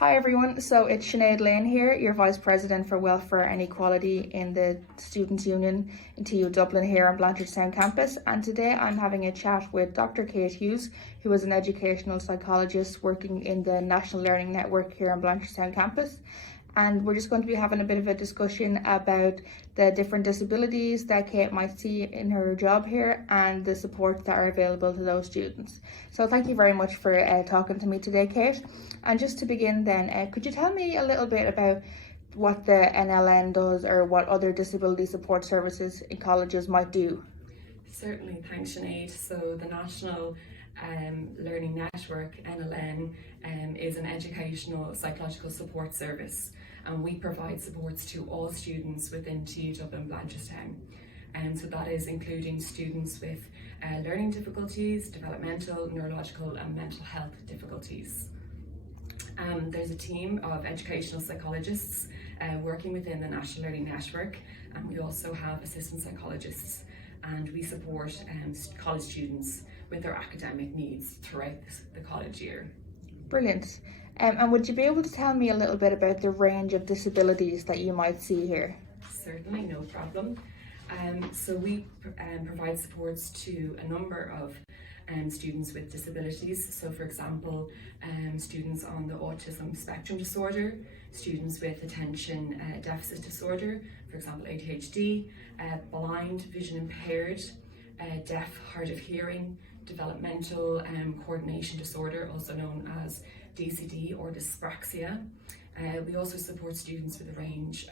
Hi everyone, so it's Sinead Lane here, your Vice President for Welfare and Equality in the Students' Union in TU Dublin here on Blanchardstown campus, and today I'm having a chat with Dr Kate Hughes, who is an educational psychologist working in the National Learning Network here on Blanchardstown campus. And we're just going to be having a bit of a discussion about the different disabilities that Kate might see in her job here and the supports that are available to those students. So thank you very much for talking to me today, Kate. And just to begin then, could you tell me a little bit about what the NLN does or what other disability support services in colleges might do? Certainly, thanks Sinead. So the National Learning Network, NLN, is an educational psychological support service, and we provide supports to all students within TU Dublin Blanchardstown. And so that is including students with learning difficulties, developmental, neurological and mental health difficulties. There's a team of educational psychologists working within the National Learning Network, and we also have assistant psychologists, and we support college students with their academic needs throughout the college year. Brilliant. And would you be able to tell me a little bit about the range of disabilities that you might see here? Certainly, no problem. So we provide supports to a number of students with disabilities. So for example, students on the autism spectrum disorder, students with attention deficit disorder, for example ADHD, blind, vision impaired, deaf, hard of hearing, developmental coordination disorder, also known as DCD or dyspraxia. We also support students with a range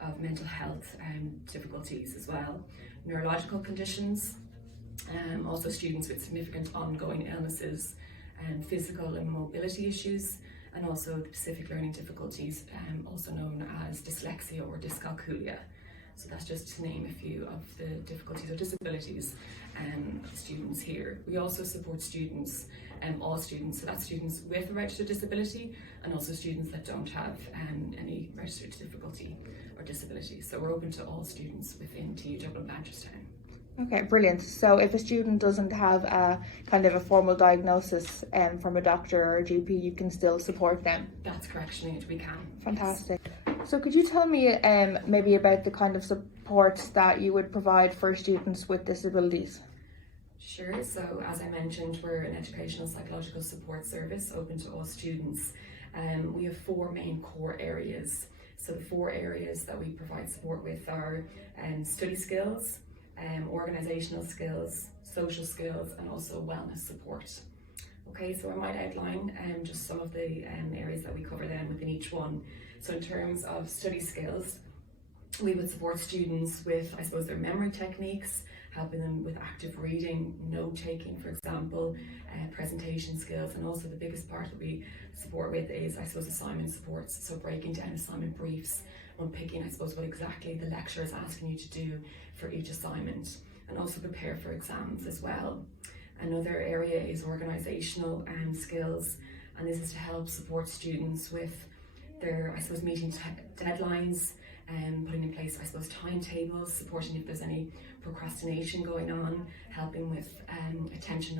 of mental health difficulties as well, neurological conditions, also students with significant ongoing illnesses, physical and mobility issues, and also specific learning difficulties, also known as dyslexia or dyscalculia. So that's just to name a few of the difficulties or disabilities of students here. We also support students, all students, so that's students with a registered disability and also students that don't have any registered difficulty or disability. So we're open to all students within TU Dublin Blanchardstown. Okay, brilliant. So if a student doesn't have a kind of a formal diagnosis from a doctor or a GP, you can still support them? That's correct, Sinead, we can. Fantastic. So could you tell me maybe about the kind of supports that you would provide for students with disabilities? Sure. So as I mentioned, we're an educational psychological support service open to all students. We have four main core areas. So the four areas that we provide support with are study skills, organisational skills, social skills, and also wellness support. Okay, so I might outline just some of the areas that we cover then within each one. So in terms of study skills, we would support students with, I suppose, their memory techniques, helping them with active reading, note-taking, for example, presentation skills, and also the biggest part that we support with is, I suppose, assignment supports, so breaking down assignment briefs, unpicking, I suppose, what exactly the lecturer is asking you to do for each assignment, and also prepare for exams as well. Another area is organisational skills, and this is to help support students with their, I suppose, meeting deadlines, and putting in place, I suppose, timetables, supporting if there's any procrastination going on, helping with attention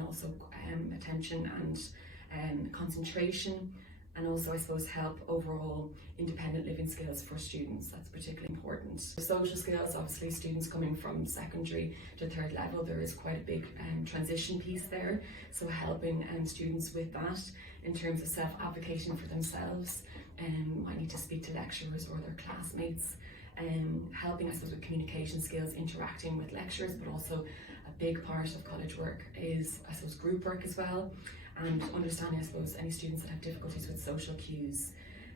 and concentration, and also, I suppose, help overall independent living skills for students. That's particularly important. Social skills, obviously students coming from secondary to third level, there is quite a big transition piece there. So helping students with that in terms of self-advocating for themselves, might need to speak to lecturers or their classmates, helping, I suppose, with communication skills, interacting with lecturers, but also a big part of college work is, I suppose, group work as well, and understanding, I suppose, any students that have difficulties with social cues.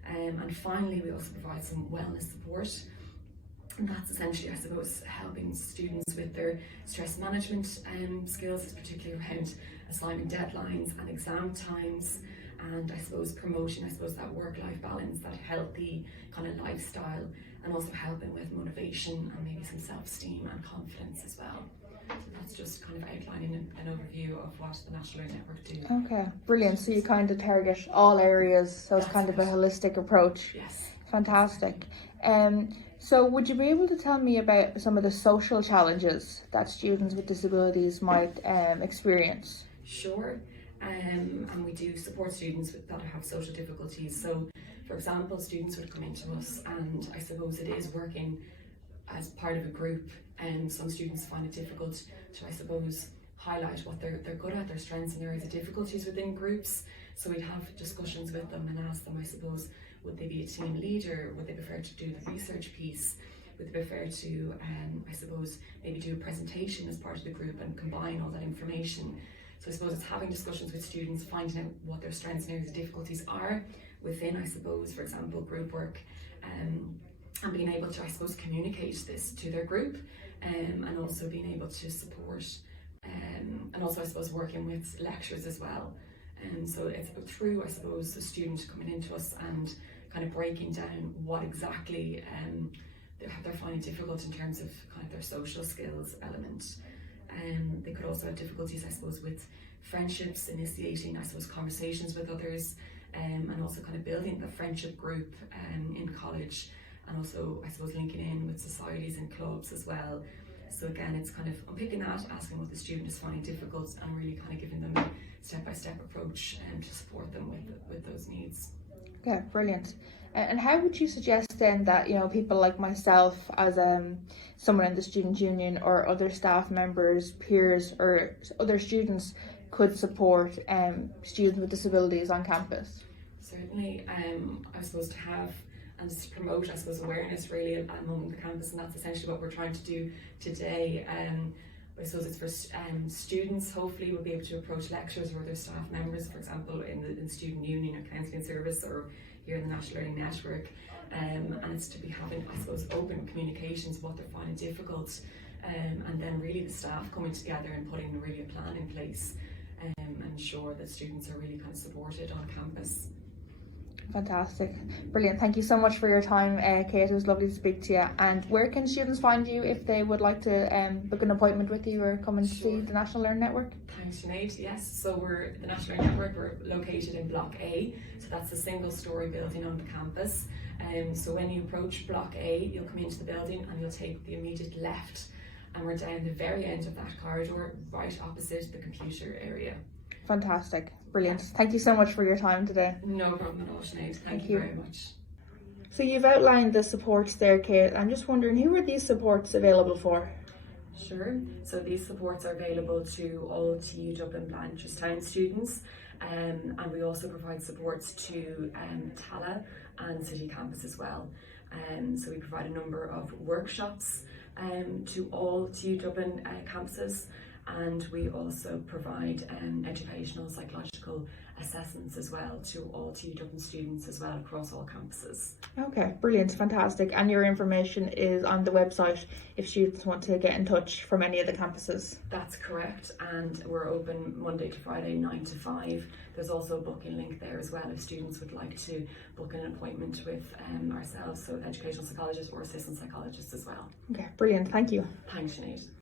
And finally, we also provide some wellness support, and that's essentially, I suppose, helping students with their stress management skills, particularly around assignment deadlines and exam times, and I suppose promoting, I suppose, that work-life balance, that healthy kind of lifestyle, and also helping with motivation and maybe some self-esteem and confidence as well. So that's just kind of outlining an overview of what the National Learning Network do. Okay, brilliant. So you kind of target all areas, so it's kind of a holistic approach. Yes. Fantastic. So would you be able to tell me about some of the social challenges that students with disabilities might experience? Sure. and we do support students that have social difficulties. So, for example, students would come into us, and I suppose it is working as part of a group, and some students find it difficult to, I suppose, highlight what they're good at, their strengths and areas of difficulties within groups. So we'd have discussions with them and ask them, I suppose, would they be a team leader? Would they prefer to do the research piece? Would they prefer to, I suppose, maybe do a presentation as part of the group and combine all that information? So I suppose it's having discussions with students, finding out what their strengths and areas of difficulties are within, I suppose, for example, group work, and being able to, I suppose, communicate this to their group, and also being able to support, and also, I suppose, working with lecturers as well. And so it's through, I suppose, the student coming into us and kind of breaking down what exactly they're finding difficult in terms of kind of their social skills element. They could also have difficulties, I suppose, with friendships, initiating, I suppose, conversations with others, and also kind of building the friendship group in college, and also, I suppose, linking in with societies and clubs as well. So again, it's kind of unpicking that, asking what the student is finding difficult, and really kind of giving them a step-by-step approach to support them with those needs. Okay, brilliant. And how would you suggest then that, you know, people like myself as someone in the student union, or other staff members, peers, or other students could support students with disabilities on campus? Certainly, I suppose to have and to promote, I suppose, awareness really among the campus, and that's essentially what we're trying to do today. I suppose it's for students. Hopefully we'll be able to approach lecturers or other staff members, for example, in the student union or counselling service, or here in the National Learning Network, and it's to be having, I suppose, open communications, what they're finding difficult, and then really the staff coming together and putting really a plan in place, and ensure that students are really kind of supported on campus. Fantastic. Brilliant. Thank you so much for your time, Kate. It was lovely to speak to you. And where can students find you if they would like to book an appointment with you or come and see the National Learning Network? Thanks, Sinead. Yes, so we're the National Learning Network. We're located in Block A, so that's a single-storey building on the campus. So when you approach Block A, you'll come into the building and you'll take the immediate left, and we're down the very end of that corridor, right opposite the computer area. Fantastic. Brilliant. Thank you so much for your time today. No problem at all, Sinead. Thank you very much. So you've outlined the supports there, Kate. I'm just wondering, who are these supports available for? Sure. So these supports are available to all TU Dublin Blanchardstown students, and we also provide supports to Tala and City Campus as well. So we provide a number of workshops to all TU Dublin campuses, and we also provide educational psychological assessments as well to all TU Dublin students as well across all campuses. Okay, brilliant, fantastic. And your information is on the website if students want to get in touch from any of the campuses? That's correct, and we're open Monday to Friday 9 to 5. There's also a booking link there as well if students would like to book an appointment with ourselves, so educational psychologists or assistant psychologists as well. Okay, brilliant, thank you. Thanks, Sinead.